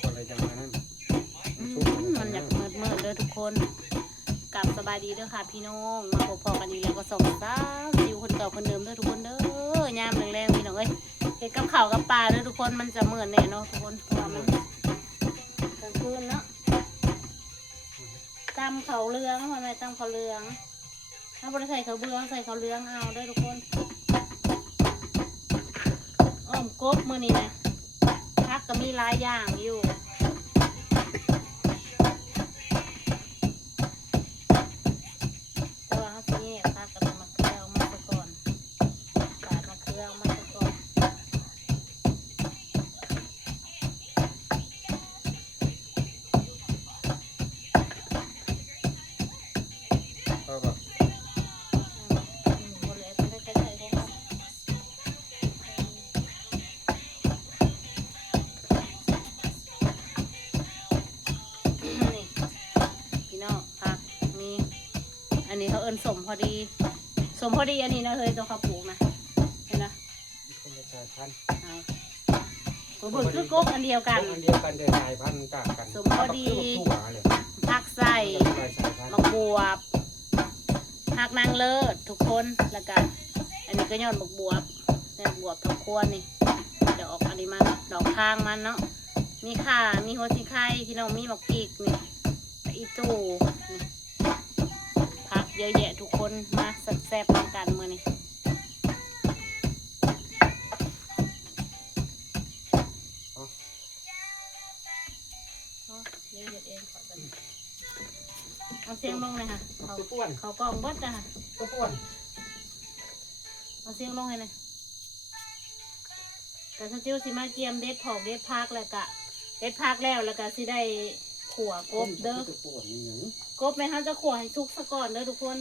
คนอะไรจังนั้นมันอยากมืดเลยทุกคนกลับสบายดีเด้อค่ะพี่น้องมาพบกันอีกแล้วก็ส่งสาวจิวคนเก่าคนเดิมเด้อทุกคนเด้อยามแรงๆพี่น้องเอ้ยเห็ดกับข้าวกับปลาเด้อทุกคนมันจะเหมือนแน่เนาะทุกคนเพราะว่ามันกลางคืนเนาะตำเขาเรืองทำไมตำเขาเรืองถ้าบริใส่เขาเบืองใส่เขาเรืองเอาเด้อทุกคนอ้อมกบมื้อนี้นะพักก็มีหลายอย่างอยู่แต่ว่าเขาสิแยกพักก็ต้องมาเคลียร์มาซะก่อนปาดมาเคลียร์มาซะก่อนก็แบบหมดแล้วจะได้ใช้พวกเรานี่พี่น้องผักมีอันนี้เขาเอิ้นสมพอดีสมพอดีอันนี้นะเฮ้ยตัวเขาปลูกนะเห็นนะ คนละสายพันธุ์ ผมบอกคือกบอันเดียวกัน อันเดียวกันแต่สายพันธุ์ต่างกัน สมพอดี ทั่วเลย ผักใส่ สายพัน มะ ธุ์ บวบผักนางเลิศทุกคนแล้วกันอันนี้ก็ยอดมะบวบเนี่ยบวบทั้งควรนี่เดี๋ยวออกอันนี้มันดอกทางมันเนาะมีข่ามีหัวสีไข่พี่น้องมีหมกพริกนี่อีตู่นี่ผักเยอะแยะทุกคนมาแซ่บๆกันมื้อนี้เดี๋ยวเด็ดเองขอเป็นเอาเสียงลงเลยค่ะเขา ตัวป้วน เขากล่องบดจ้ะค่ะ ตัวป้วน เอาเสียงลงให้หน่อยแต่ถ้าจิ้วสิมาเกียมเด็ดผอกเด็ดพักแล้วก็เด็ดพักแล้วก็สิได้ขั่วกบเด้อ ตัวป้วนนี่หยัง กบไหมคะจะขั่วให้สุกซะก่อนเด้อทุกคน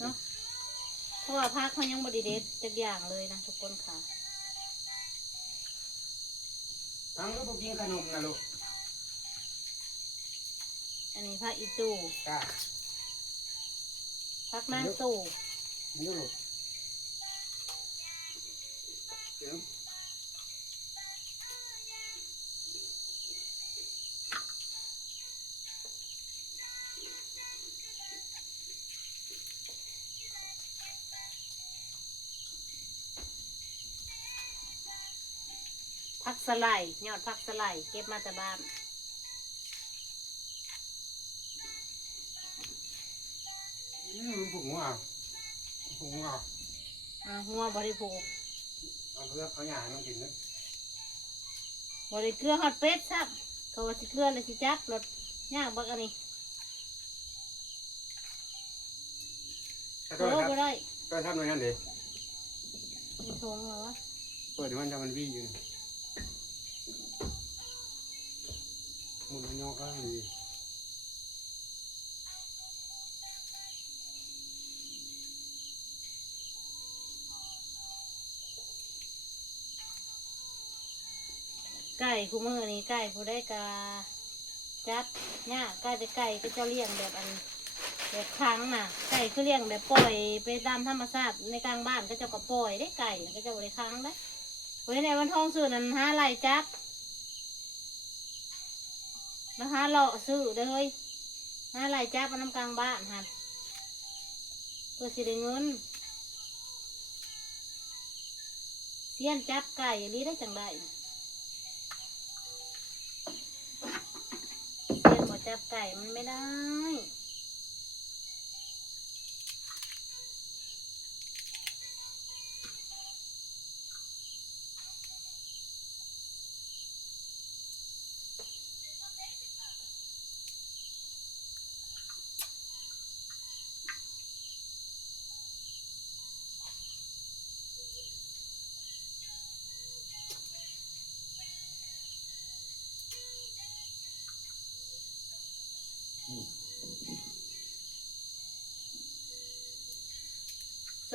เนาะเพราะว่าพักเขายังบไดเด็ดจักอย่างเลยนะทุกคนค่ะ ทั้งก็พวกกินขนมนะลูก อันนี้ผักอีตู จ้า ผักนางตู่ นี่ลูกเดี๋ยว ผักสไลด์ยอดผักสไลด์เก็บมาจากบ้าน ผงอ่ะผงอ่ะ หัวบริโภค เอาเพื่อเขาหยาให้มันกินนะ บริเกลือฮอตเป็ดซับเขาว่าสิเกลือเลยสิจับรสย่างบักอันนี้ ถ้า โอ้ ก็ บ่ได้ ก็ทำหน่อยนั่นเดี๋ยว มีทงเหรอวะ เปิดมันจะมันวิ่งอยู่หมุนมันยอกอะไรดีไก่คู่มือนี่ไก่ผู้ได้กาจับเนี่ยไก่แต่ไก่ก็จะเลี้ยงแบบอันแบบครั้งน่ะไก่คือเลี้ยงแบบปล่อยไปตามธรรมชาติในกลางบ้านก็จะก็ปล่อยได้ไก่ก็จะบริครั้งได้เว้ยในวันทองซื้อนั้นหาไหลจับแล้วหาเลาะซื้อเด้อเฮ้ยหาไหลจับมาน้ำกลางบ้านหันเพื่อสิได้เงินเสี้ยนจับไก่ลีได้จังได้เสี้ยนบ่จับไก่มันไม่ได้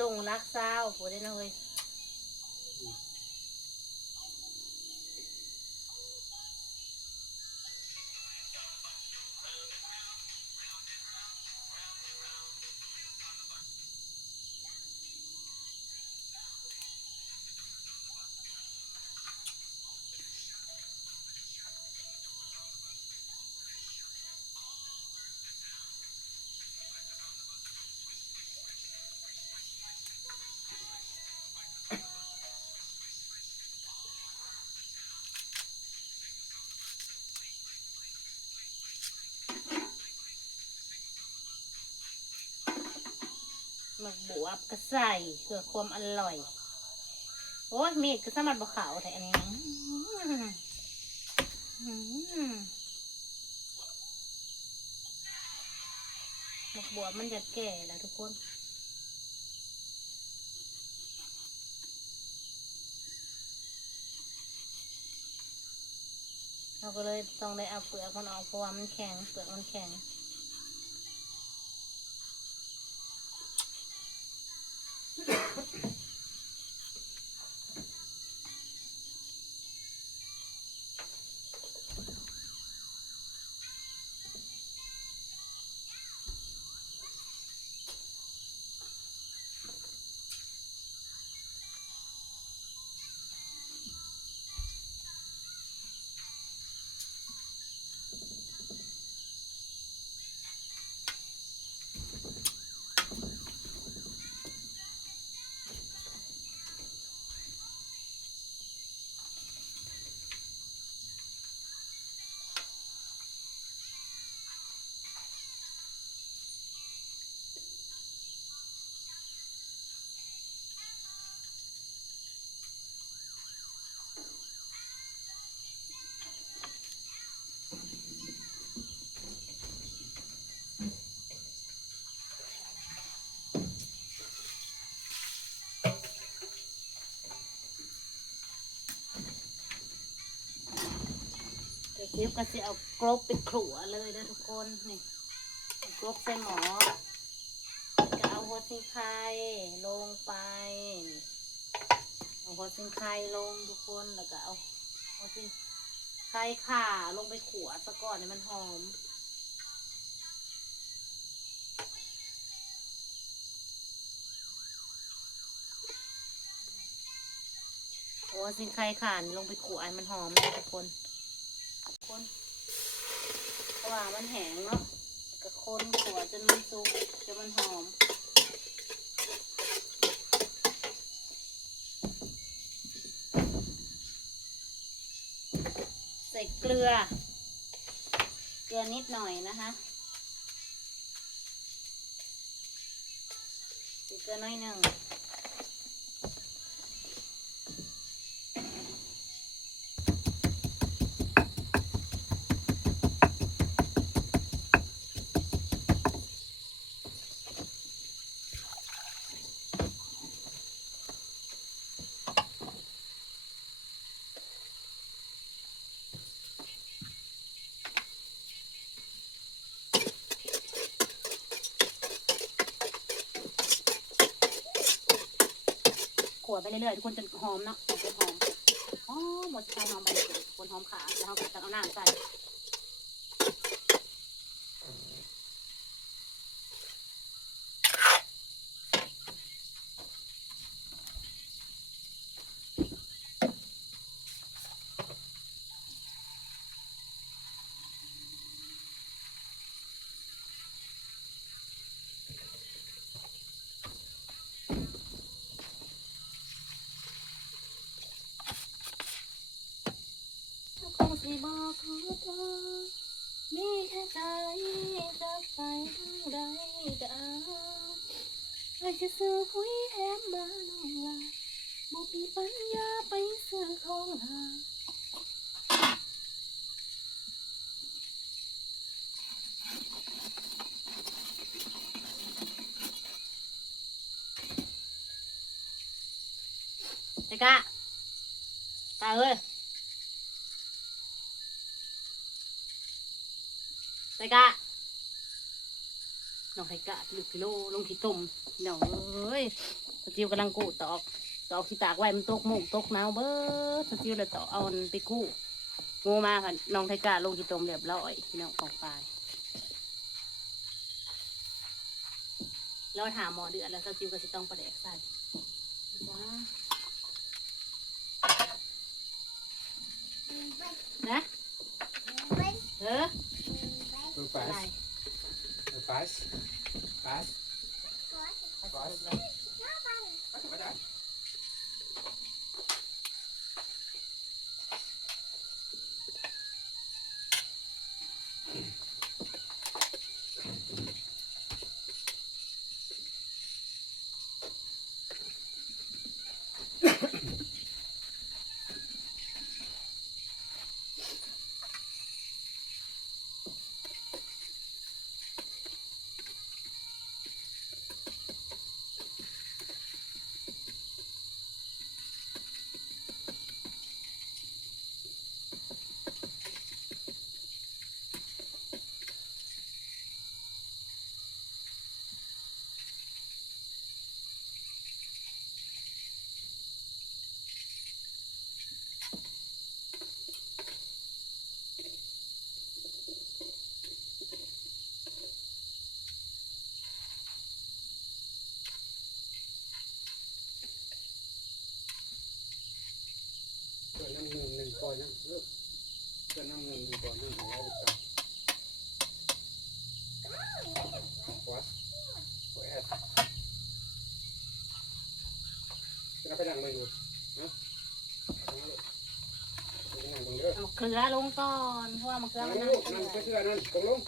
ส่งรักเศร้าผู้ได้นะเฮ้ย หมักบวบก็ใส่เพื่อความอร่อยโอ้ยมีดก็สามารถบะขาวแต่อันนี้หมักบวบมันจะแก่แล้วทุกคนเราก็เลยต้องได้เอาเปลือกมันออกเพราะว่ามันแข็งเปลือกมันแข็งเดี๋ยวก็จะเอากรบไปขลัวเลยนะทุกคนนี่กรบใส่หมอก็เอาหัวซิงไคลงไปนี่เอาหัวซิงไคลงทุกคนแล้วก็เอาหัวซิงไคข่าลงไปขลัวซะก่อนให้มันหอมหัวซิงไคข่าลงไปขลัวให้มันหอมนะทุกคนเพราะว่ามันแห้งเนาะก็คนขัวจนมันสุกจนมันหอมใส่เกลือนิดหน่อยนะคะใส่เกลือน้อยหนึ่งขัวไปเรื่อยๆทุกคนจนหอมเนาะจนหอมหมดใจหอมไปเลยทุกคนหอมขาแล้วเราก็จะเอาน้ำใส่คงสิบอกขอเธอมีแค่ใจจะไปทางใดก็เอาไอ้จะซื้อคุยแถมมาน้องลาบ่มีปัญญาไปซื้อของหาไอ้กะตาเอ้ยไอ้กะน้องไอ้กะลูกกิโลลงที่ต้มน้องเอ้ยสติวกำลังกู้ตอกที่ตากไว้มันตกหมูกตกหนาวเบิดสติวเลยตอกเอามันไปกู้งูมาค่ะน้องไทกาลงที่ต้มเรียบร้อยพี่น้องของปลายแล้วถามหมอเดือดแล้วสติวก็จะต้องประเดกใส่นะเออ Faz. Faz. Faz. Faz. Vai dar. เ นะจะนั่งเงินก่อนนั่งของเราดีกว่าวัดโอ้ยจะไปนั่งไม่รู้นะนั่งตรงเด้อ เอาเกลือลงก่อนเพราะว่ามันเกลือมัน นั่ นั่ ง ง นั่งเชื่อนั่นตรงลง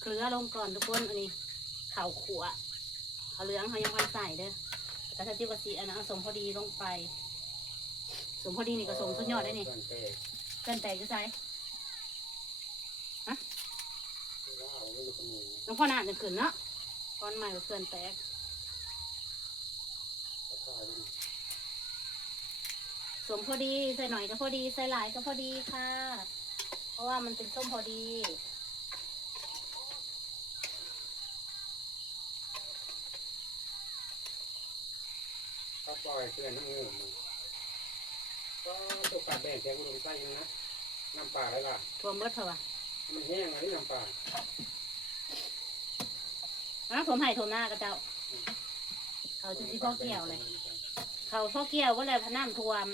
เกลือลงก่อนทุกคนอันนี้ข้าวขั่วข้าวเหลืองเขายังพันใส่เด้อแต่ถ้าจิ้มกะทิอันนั้นเอาสมพอดีลงไปสมพอดีนี่ก็สมสุดยอดได้นี่เกินแต่จะใส่ฮะน้องพ่อหนาจะขึ้นเนาะก้อนใหม่ก็เกินแตกสมพอดีใส่หน่อยก็พอดีใส่หลายก็พอดีค่ะ เพราะว่ามันเป็นส้มพอดีก็ปล่อยเพื่อนนั่งเงินก็ตกปลาแดงแกกูลงใต้ยังนะน้ำปลาอะไรล่ะ รวมเบิดเถอะวะ มันแห้งอะไรน้ำปลา ผมให้โทมหน้ากระเจ้าเขาจะที่พ่อเกี่ยวเลยเขาพ่อเกี่ยวว่าอะไรพน้ำท่วม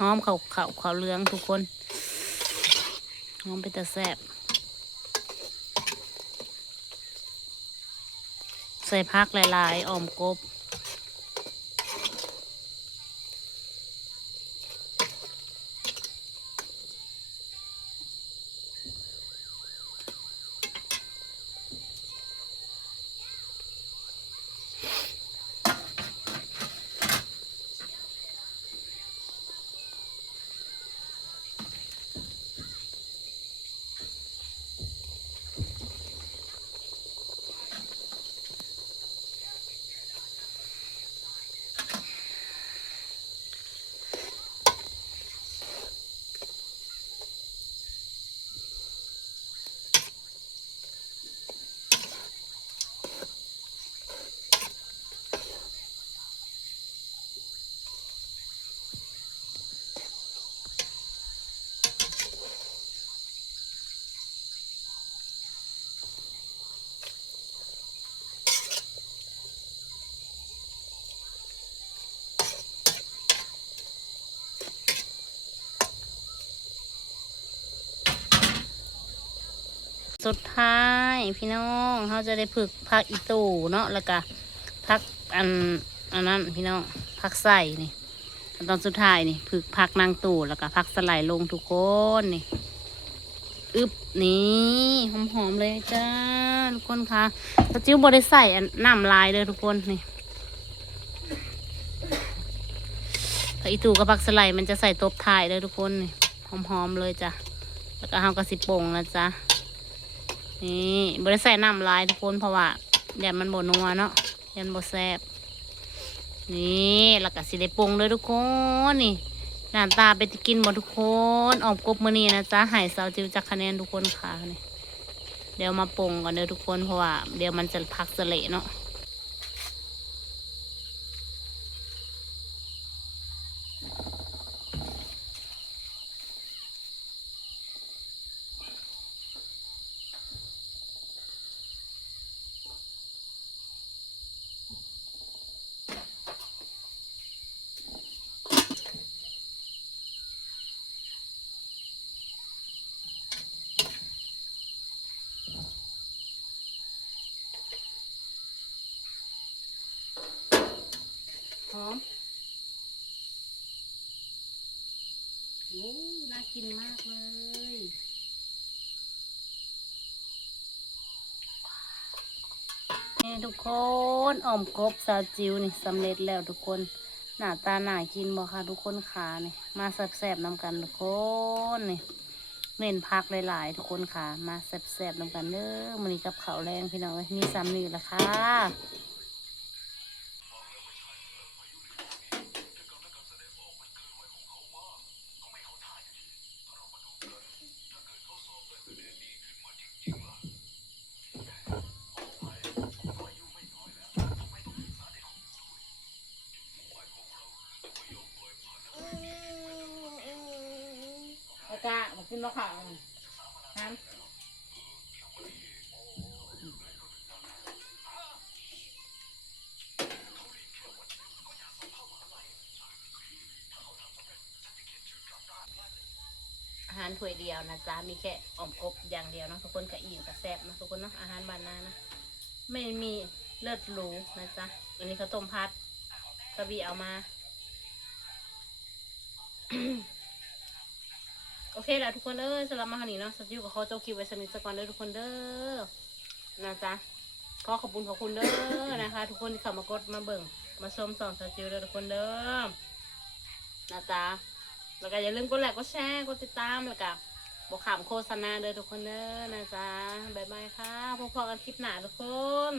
หอมเขาเหลืองทุกคนหอมไปแต่แซ่บใส่พักหลายๆอ้อมกบสุดท้ายพี่น้องเขาจะได้ฝึกพักอีตู่เนาะแล้วก็พักอันนั้นพี่น้องพักใส่นี่ตอนสุดท้ายนี่ฝึกพักนางตู่แล้วก็พักสไลด์ลงทุกคนนี่อึบนี่หอมๆเลยจ้าทุกคนค่ะตะจิ้วบได้ใส่น้ำลายเลยทุกคนนี่พักอีตู่กับพักสไลด์มันจะใส่ตบท้ายเลยทุกคนนี่หอมๆเลยจ้ะแล้วก็เฮากระสิป่งนะจ๊ะนี่บริใส่น้ำลายทุกคนเพราะว่าแดดมันบดนัวเนาะยันบดแซ่บนี่แล้วก็สิได้ปรุงเลยทุกคนนี่หน้าตาเป็นกินหมดทุกคนออกกบมือนี้นะจ๊ะหายเสาจิวจักคะแนนทุกคนค่ะนี่เดี๋ยวมาปรุงก่อนเด้อทุกคนเพราะว่าเดี๋ยวมันจะพักเสละเนาะหอมโอ้น่ากินมากเลยนี่ทุกคนอ่อมกบซาจิวนี่สำเร็จแล้วทุกคนหน้าตาหน่ากินบ่ค่ะทุกคนขานี่มาแซ่บๆนำกันทุกคนนี่เน้นพักหลายๆทุกคนค่ะมาแซ่บๆนำกันเด้อมื้อนี้กับข้าวแรงพี่น้องเอ้ยมีซ้ำนี่ละค่ะ ค่ะนั้นอาหารถ้วยเดียวนะจ๊ะมีแค่อ่อมกบอย่างเดียวเนาะทุกคนกะอิ่มกะแซ่บนะทุกคนเนาะอาหารบ้านนานะไม่มีเลือดหรูนะจ๊ะอันนี้ข้าวต้มพัดกระบี่เอามา โอเคแล้วทุกคนสำหรับมาหันนี้เนาะสติวกับเขาเจ้าคิวไว้สนิทสักวันเด้อทุกคนเด้อนะจ๊ะขอขอบคุณเด้อนะคะ ทุกคนที่เข้ามากดมาเบิ่งมาชมสองสติวเด้อทุกคนเด้อนะจ๊ะแล้วก็อย่าลืมกดไลค์กดแชร์กดติดตามแล้วก็บอกขามโฆษณาเด้อทุกคนเด้อนะจ๊ะบ๊ายบายค่ะพบกันคลิปหน้าทุกคน